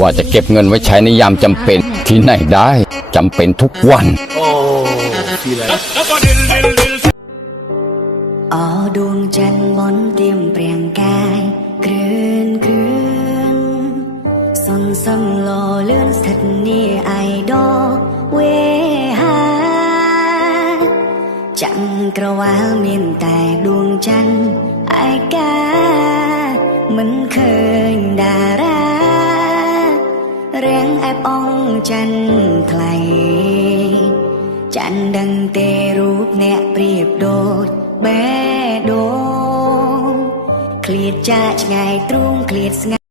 ว่าจะเก็บเงินไว้ใช้ในยามจำเป็นที่ไหนได้จำเป็นทุกวันอ๋อดวงจันทร์บนเตรียมเปลี่ยนกายกลืนสนสำลอเลื่อนสถานีไอดอลเวหาจังกระวาลมีแต่ดวงจันทร์ไอกามันเคยดาราเรียงแอบอ่องจันไกลจันดังเตรูปแนบเปรียบโดดแบโดเคลียดจะไงตรุงเคลียด